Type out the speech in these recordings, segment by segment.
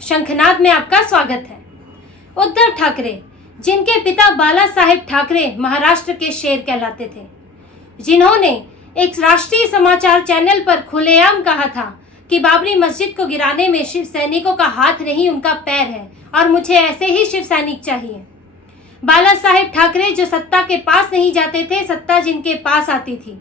शंखनाद में आपका स्वागत है। उद्धव ठाकरे, जिनके पिता बाला साहेब ठाकरे महाराष्ट्र के शेर कहलाते थे, जिन्होंने एक राष्ट्रीय समाचार चैनल पर खुलेआम कहा था कि बाबरी मस्जिद को गिराने में शिव सैनिकों का हाथ नहीं उनका पैर है और मुझे ऐसे ही शिव सैनिक चाहिए। बाला साहेब ठाकरे जो सत्ता के पास नहीं जाते थे, सत्ता जिनके पास आती थी,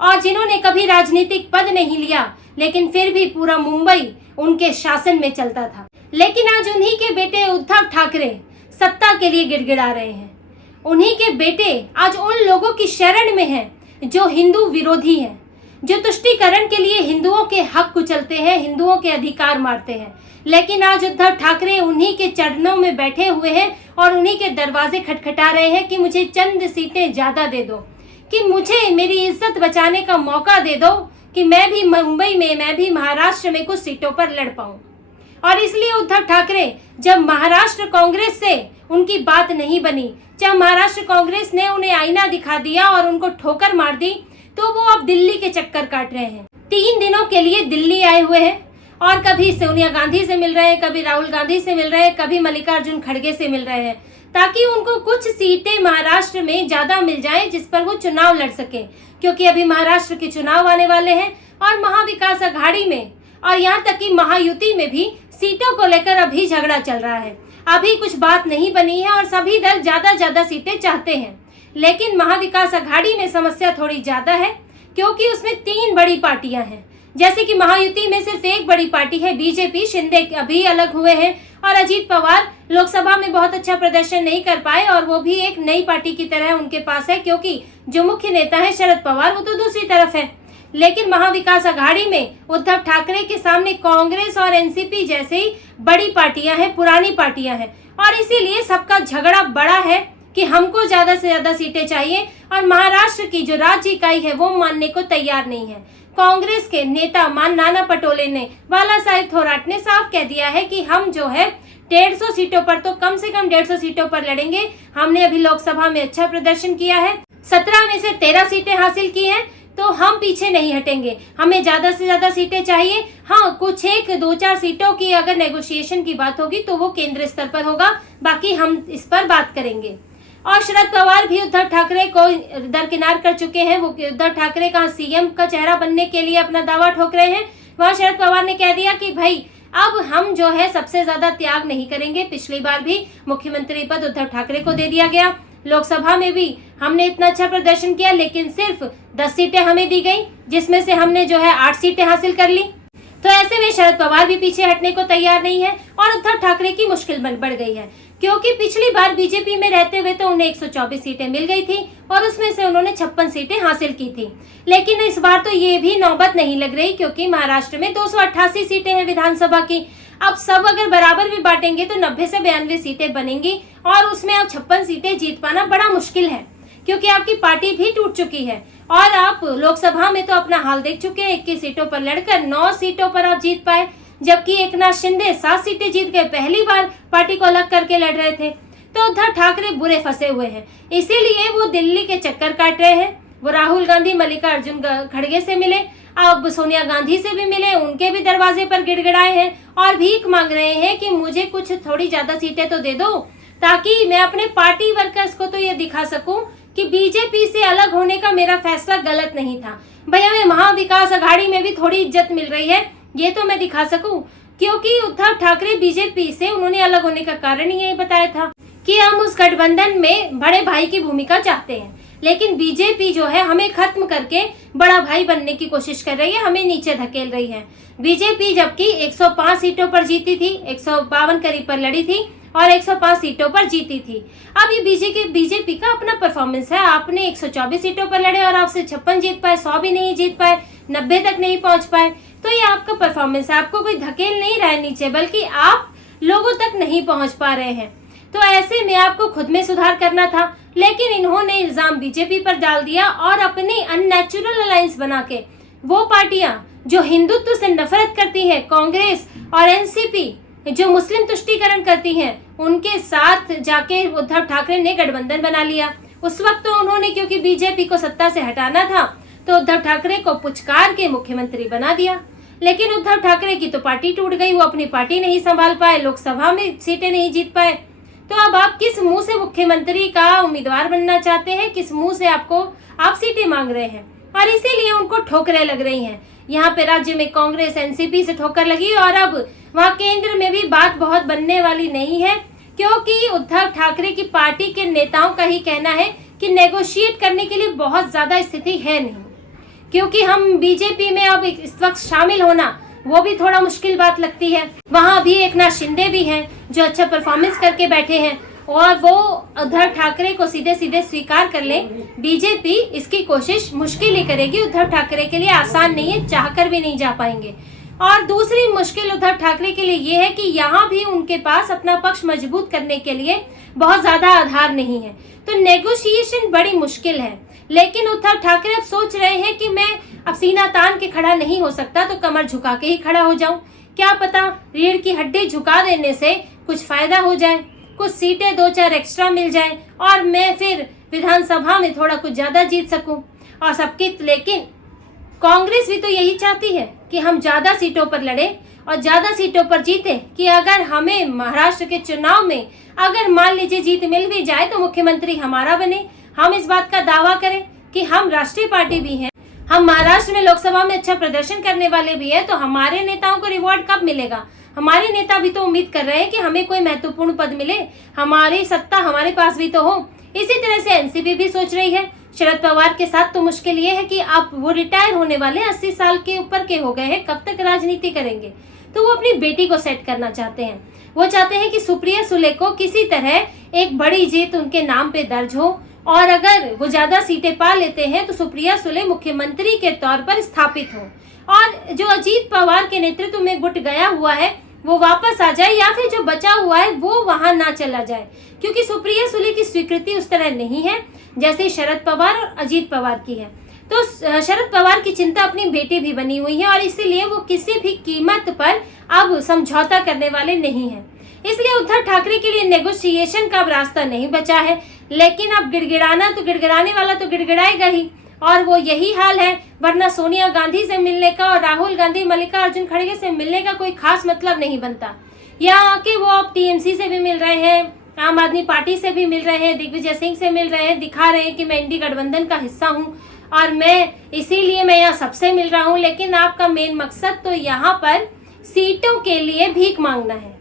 और जिन्होंने कभी राजनीतिक पद नहीं लिया लेकिन फिर भी पूरा मुंबई उनके शासन में चलता था। लेकिन आज उन्हीं के बेटे उद्धव ठाकरे सत्ता के लिए गिड़गिड़ा रहे हैं। उन्हीं के बेटे आज उन लोगों की शरण में हैं जो हिंदू विरोधी हैं, जो तुष्टीकरण के लिए हिंदुओं के हक कुचलते हैं, हिंदुओं के अधिकार मारते हैं। लेकिन आज उद्धव ठाकरे उन्हीं के चरणों में बैठे हुए हैं और उन्हीं के दरवाजे खटखटा रहे हैं कि मुझे चंद सीटें ज्यादा दे दो, कि मुझे मेरी इज्जत बचाने का मौका दे दो, कि मैं भी मुंबई में, मैं भी महाराष्ट्र में कुछ सीटों पर लड़ पाऊं। और इसलिए उद्धव ठाकरे, जब महाराष्ट्र कांग्रेस से उनकी बात नहीं बनी, जब महाराष्ट्र कांग्रेस ने उन्हें आईना दिखा दिया और उनको ठोकर मार दी, तो वो अब दिल्ली के चक्कर काट रहे हैं। 3 दिनों के लिए दिल्ली आए हुए हैं और कभी सोनिया गांधी से मिल रहे हैं, कभी राहुल गांधी से मिल रहे हैं, कभी मल्लिकार्जुन खड़गे से मिल रहे हैं, ताकि उनको कुछ सीटें महाराष्ट्र में ज्यादा मिल जाएं जिस पर वो चुनाव लड़ सके। क्योंकि अभी महाराष्ट्र के चुनाव आने वाले हैं और महाविकास अघाड़ी में और यहाँ तक कि महायुति में भी सीटों को लेकर अभी झगड़ा चल रहा है। अभी कुछ बात नहीं बनी है और सभी दल ज्यादा सीटें चाहते हैं। लेकिन महाविकास अघाड़ी में समस्या थोड़ी ज्यादा है क्योंकि उसमें 3 बड़ी पार्टियां हैं। जैसे कि महायुति में सिर्फ एक बड़ी पार्टी है बीजेपी, शिंदे अभी अलग हुए हैं और अजीत पवार लोकसभा में बहुत अच्छा प्रदर्शन नहीं कर पाए और वो भी एक नई पार्टी की तरह उनके पास है, क्योंकि जो मुख्य नेता है शरद पवार वो तो दूसरी तरफ है। लेकिन महाविकास अघाड़ी में उद्धव ठाकरे के सामने कांग्रेस और एनसीपी जैसे ही बड़ी पार्टियां हैं, पुरानी पार्टियां हैं, और इसीलिए सबका झगड़ा बड़ा है कि हमको ज्यादा से ज्यादा सीटें चाहिए और महाराष्ट्र की जो राज्य इकाई है वो मानने को तैयार नहीं है। कांग्रेस के नेता नाना पटोले ने, बाला साहेब थोराट ने साफ कह दिया है कि हम जो है 150 सीटों पर तो कम से कम 150 सीटों पर लड़ेंगे। हमने अभी लोकसभा में अच्छा प्रदर्शन किया है, 17 में से 13 सीटें हासिल की हैं, तो हम पीछे नहीं हटेंगे। हमें ज्यादा से ज्यादा सीटें चाहिए। हाँ, कुछ 1-2-4 सीटों की अगर नेगोशिएशन की बात होगी तो वो केंद्र स्तर पर होगा, बाकी हम इस पर बात करेंगे। और शरद पवार भी उद्धव ठाकरे को दरकिनार कर चुके हैं। वो उद्धव ठाकरे का सीएम का चेहरा बनने के लिए अपना दावा ठोक रहे हैं। वहाँ शरद पवार ने कह दिया कि भाई अब हम जो है सबसे ज्यादा त्याग नहीं करेंगे। पिछली बार भी मुख्यमंत्री पद उद्धव ठाकरे को दे दिया गया, लोकसभा में भी हमने इतना अच्छा प्रदर्शन किया, लेकिन सिर्फ 10 सीटें हमें दी गई, जिसमें से हमने जो है 8 सीटें हासिल कर ली। तो ऐसे में शरद पवार भी पीछे हटने को तैयार नहीं है और उद्धव ठाकरे की मुश्किल बढ़ गई है, क्योंकि पिछली बार बीजेपी में रहते हुए तो उन्हें 124 सीटें मिल गई थी और उसमें से उन्होंने 56 सीटें हासिल की थी। लेकिन इस बार तो ये भी नौबत नहीं लग रही, क्योंकि महाराष्ट्र में 288 सीटें हैं विधानसभा की। अब सब अगर बराबर भी बांटेंगे तो 90 से 92 सीटें बनेंगी और उसमें अब 56 सीटें जीत पाना बड़ा मुश्किल है, क्योंकि आपकी पार्टी भी टूट चुकी है और आप लोकसभा में तो अपना हाल देख चुके हैं। 21 सीटों पर लड़कर 9 सीटों पर आप जीत पाए, जबकि एकनाथ शिंदे 7 सीटें जीत गए, पहली बार पार्टी को अलग करके लड़ रहे थे। तो उद्धव ठाकरे बुरे फंसे हुए हैं, इसीलिए वो दिल्ली के चक्कर काट रहे हैं। वो राहुल गांधी, मल्लिकार्जुन खड़गे से मिले, अब सोनिया गांधी से भी मिले, उनके भी दरवाजे पर गिड़गिड़ाए हैं और भीख मांग रहे हैं कि मुझे कुछ थोड़ी ज्यादा सीटें तो दे दो, ताकि मैं अपने पार्टी वर्कर्स को तो ये दिखा सकूं कि बीजेपी से अलग होने का मेरा फैसला गलत नहीं था। भैया हमें महाविकास अघाड़ी में भी थोड़ी इज्जत मिल रही है, ये तो मैं दिखा सकूं। क्योंकि उद्धव ठाकरे बीजेपी से उन्होंने अलग होने का कारण ही यही बताया था कि हम उस गठबंधन में बड़े भाई की भूमिका चाहते हैं, लेकिन बीजेपी जो है हमें खत्म करके बड़ा भाई बनने की कोशिश कर रही है, हमें नीचे धकेल रही है। बीजेपी जबकि 105 सीटों पर जीती थी, 152 करीब पर लड़ी थी और 105 सीटों पर जीती थी। अब ये बीजेपी का अपना परफॉर्मेंस है। आपने 124 सीटों पर लड़े और आपसे 56 जीत पाए, 100 भी नहीं जीत पाए, 90 तक नहीं पहुंच पाए, तो ये आपका परफॉर्मेंस है। आपको कोई धकेल नहीं रहा है नीचे, बल्कि आप लोगों तक नहीं पहुंच पा रहे हैं। तो ऐसे में आपको खुद में सुधार करना था, लेकिन इन्होंने इल्जाम बीजेपी पर डाल दिया और अपनी अननेचुरल अलायंस बना के वो पार्टियां जो हिंदुत्व से नफरत करती हैं, कांग्रेस और एनसीपी जो मुस्लिम तुष्टीकरण करती हैं, उनके साथ जाके उद्धव ठाकरे ने गठबंधन बना लिया। उस वक्त तो उन्होंने, क्योंकि बीजेपी को सत्ता से हटाना था, तो उद्धव ठाकरे को पुचकार के मुख्यमंत्री बना दिया। लेकिन उद्धव ठाकरे की तो पार्टी टूट गई, वो अपनी पार्टी नहीं संभाल पाए, लोकसभा में सीटें नहीं जीत पाए। तो अब आप किस मुंह से मुख्यमंत्री का उम्मीदवार बनना चाहते हैं, किस मुंह से आप सीटें मांग रहे हैं? और इसीलिए उनको ठोकरें लग रही हैं। यहाँ पे राज्य में कांग्रेस एनसीपी से ठोकर लगी और अब वहाँ केंद्र में भी बात बहुत बनने वाली नहीं है, क्योंकि उद्धव ठाकरे की पार्टी के नेताओं का ही कहना है कि नेगोशिएट करने के लिए बहुत ज्यादा स्थिति है नहीं, क्योंकि हम बीजेपी में अब इस वक्त शामिल होना वो भी थोड़ा मुश्किल बात लगती है। वहाँ भी एकनाथ शिंदे भी हैं जो अच्छा परफॉर्मेंस करके बैठे हैं और वो उद्धव ठाकरे को सीधे सीधे स्वीकार कर ले। बीजेपी इसकी कोशिश मुश्किल ही करेगी, उद्धव ठाकरे के लिए आसान नहीं है, चाहकर भी नहीं जा पाएंगे। और दूसरी मुश्किल उद्धव ठाकरे के लिए ये है कि यहाँ भी उनके पास अपना पक्ष मजबूत करने के लिए बहुत ज्यादा आधार नहीं है, तो नेगोशिएशन बड़ी मुश्किल है। लेकिन उद्धव ठाकरे अब सोच रहे हैं कि मैं अब सीना तान के खड़ा नहीं हो सकता, तो कमर झुका के ही खड़ा हो जाऊं। क्या पता रीढ़ की हड्डी झुका देने से कुछ फायदा हो जाए, कुछ सीटें 2-4 एक्स्ट्रा मिल जाए और मैं फिर विधानसभा में थोड़ा कुछ ज्यादा जीत सकूं और सबकी। लेकिन कांग्रेस भी तो यही चाहती है कि हम ज्यादा सीटों पर लड़े और ज्यादा सीटों पर जीते, कि अगर हमें महाराष्ट्र के चुनाव में अगर मान लीजिए जीत मिल भी जाए तो मुख्यमंत्री हमारा बने। हम इस बात का दावा करें कि हम राष्ट्रीय पार्टी भी हैं, हम महाराष्ट्र में लोकसभा में अच्छा प्रदर्शन करने वाले भी है, तो हमारे नेताओं को रिवॉर्ड कब मिलेगा? हमारे नेता भी तो उम्मीद कर रहे हैं कि हमें कोई महत्वपूर्ण पद मिले, हमारी सत्ता हमारे पास भी तो हो। इसी तरह से एनसीपी भी सोच रही है। शरद पवार के साथ तो मुश्किल ये है कि अब वो रिटायर होने वाले 80 साल के ऊपर के हो गए हैं, कब तक राजनीति करेंगे? तो वो अपनी बेटी को सेट करना चाहते हैं। वो चाहते हैं कि सुप्रिया सुले को किसी तरह एक बड़ी जीत उनके नाम पे दर्ज हो और अगर वो ज्यादा सीटें पा लेते हैं तो सुप्रिया सुले मुख्यमंत्री के तौर पर स्थापित हो और जो अजीत पवार के नेतृत्व में गुट गया हुआ है वो वापस आ जाए, या फिर जो बचा हुआ है वो वहां ना चला जाए, क्योंकि सुप्रिया सुले की स्वीकृति उस तरह नहीं है जैसे शरद पवार और अजीत पवार की है। तो शरद पवार की चिंता अपनी बेटी भी बनी हुई है और इसीलिए वो किसी भी कीमत पर अब समझौता करने वाले नहीं है। इसलिए उद्धव ठाकरे के लिए नेगोशिएशन का अब रास्ता नहीं बचा है। लेकिन अब गिड़गिड़ाना तो गिड़गिड़ाने वाला तो गिड़गिड़ाएगा ही, और वो यही हाल है। वरना सोनिया गांधी से मिलने का और राहुल गांधी मल्लिकार्जुन खड़गे से मिलने का कोई खास मतलब नहीं बनता। यहाँ आके वो अब टीएमसी से भी मिल रहे हैं, आम आदमी पार्टी से भी मिल रहे हैं, दिग्विजय सिंह से मिल रहे हैं, दिखा रहे हैं कि मैं इंडी गठबंधन का हिस्सा हूँ और मैं इसीलिए मैं यहाँ सबसे मिल रहा हूँ। लेकिन आपका मेन मकसद तो यहाँ पर सीटों के लिए भीख मांगना है।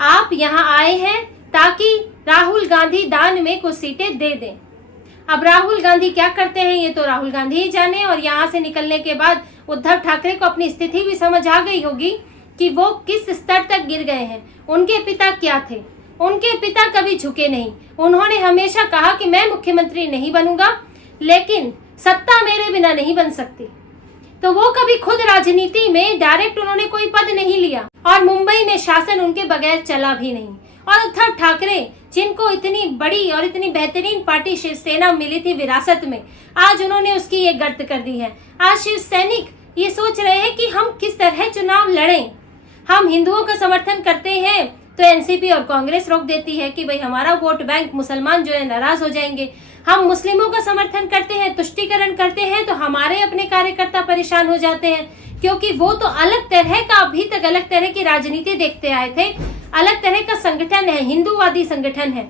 आप यहाँ आए हैं ताकि राहुल गांधी दान में कुछ सीटें दे दें। अब राहुल गांधी क्या करते हैं ये तो राहुल गांधी ही जाने। और यहाँ से निकलने के बाद उद्धव ठाकरे को अपनी स्थिति भी समझ आ गई होगी कि वो किस स्तर तक गिर गए हैं। उनके पिता क्या थे? उनके पिता कभी झुके नहीं। उन्होंने हमेशा कहा कि मैं मुख्यमंत्री नहीं बनूंगा, लेकिन सत्ता मेरे बिना नहीं बन सकती। तो वो कभी खुद राजनीति में डायरेक्ट उन्होंने कोई पद नहीं लिया और मुंबई में शासन उनके बगैर चला भी नहीं। और उद्धव ठाकरे जिनको इतनी बड़ी और इतनी बेहतरीन पार्टी शिवसेना मिली थी विरासत में, आज उन्होंने उसकी ये गर्त कर दी है। आज शिव सैनिक ये सोच रहे हैं कि हम किस तरह चुनाव लड़ें। हम हिंदुओं का समर्थन करते हैं तो एनसीपी और कांग्रेस रोक देती है कि भाई हमारा वोट बैंक मुसलमान जो है नाराज हो जाएंगे। हम मुस्लिमों का समर्थन करते हैं, तुष्टीकरण करते हैं, तो हमारे अपने कार्यकर्ता परेशान हो जाते हैं, क्योंकि वो तो अलग तरह का अभी तक अलग तरह की राजनीति देखते आए थे, अलग तरह का संगठन है, हिंदूवादी संगठन है।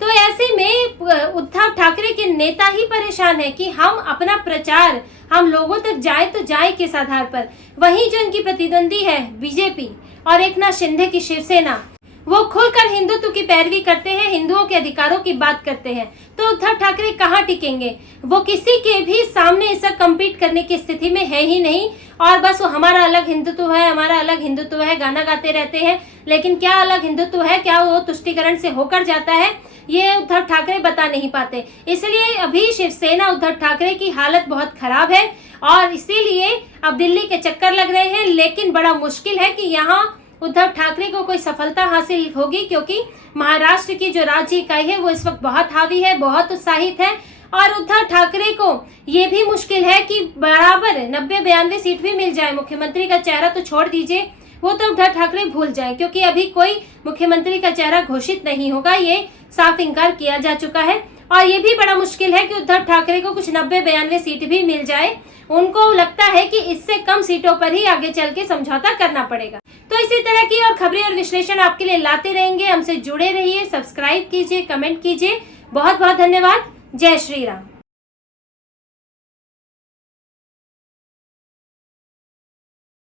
तो ऐसे में उद्धव ठाकरे के नेता ही परेशान है कि हम अपना प्रचार हम लोगों तक जाए तो जाए किस आधार पर। वहीं जो इनकी प्रतिद्वंदी है बीजेपी और एकनाथ शिंदे की शिवसेना, वो खुलकर हिंदुत्व की पैरवी करते हैं, हिंदुओं के अधिकारों की बात करते हैं। तो उद्धव ठाकरे कहाँ टिकेंगे? वो किसी के भी सामने ऐसा कम्पीट करने की स्थिति में है ही नहीं। और बस वो हमारा अलग हिंदुत्व है, हमारा अलग हिंदुत्व है गाना गाते रहते हैं, लेकिन क्या अलग हिंदुत्व है, क्या वो तुष्टीकरण से होकर जाता है, ये उद्धव ठाकरे बता नहीं पाते। इसलिए अभी शिवसेना उद्धव ठाकरे की हालत बहुत खराब है और इसीलिए अब दिल्ली के चक्कर लग रहे हैं। लेकिन बड़ा मुश्किल है कि यहाँ उद्धव ठाकरे को कोई सफलता हासिल होगी, क्योंकि महाराष्ट्र की जो राज्य इकाई है वो इस वक्त बहुत हावी है, बहुत उत्साहित है। और उद्धव ठाकरे को ये भी मुश्किल है कि बराबर 90-92 सीट भी मिल जाए, मुख्यमंत्री का चेहरा तो छोड़ दीजिए, वो तो उद्धव ठाकरे भूल जाए, क्योंकि अभी कोई मुख्यमंत्री का चेहरा घोषित नहीं होगा, ये साफ इंकार किया जा चुका है। और ये भी बड़ा मुश्किल है कि उद्धव ठाकरे को कुछ 90-92 सीट भी मिल जाए उनको लगता है कि इससे कम सीटों पर ही आगे चल के समझौता करना पड़ेगा। तो इसी तरह की और खबरें और विश्लेषण आपके लिए लाते रहेंगे। हमसे जुड़े रहिए, सब्सक्राइब कीजिए, कमेंट कीजिए। बहुत बहुत धन्यवाद। जय श्री राम।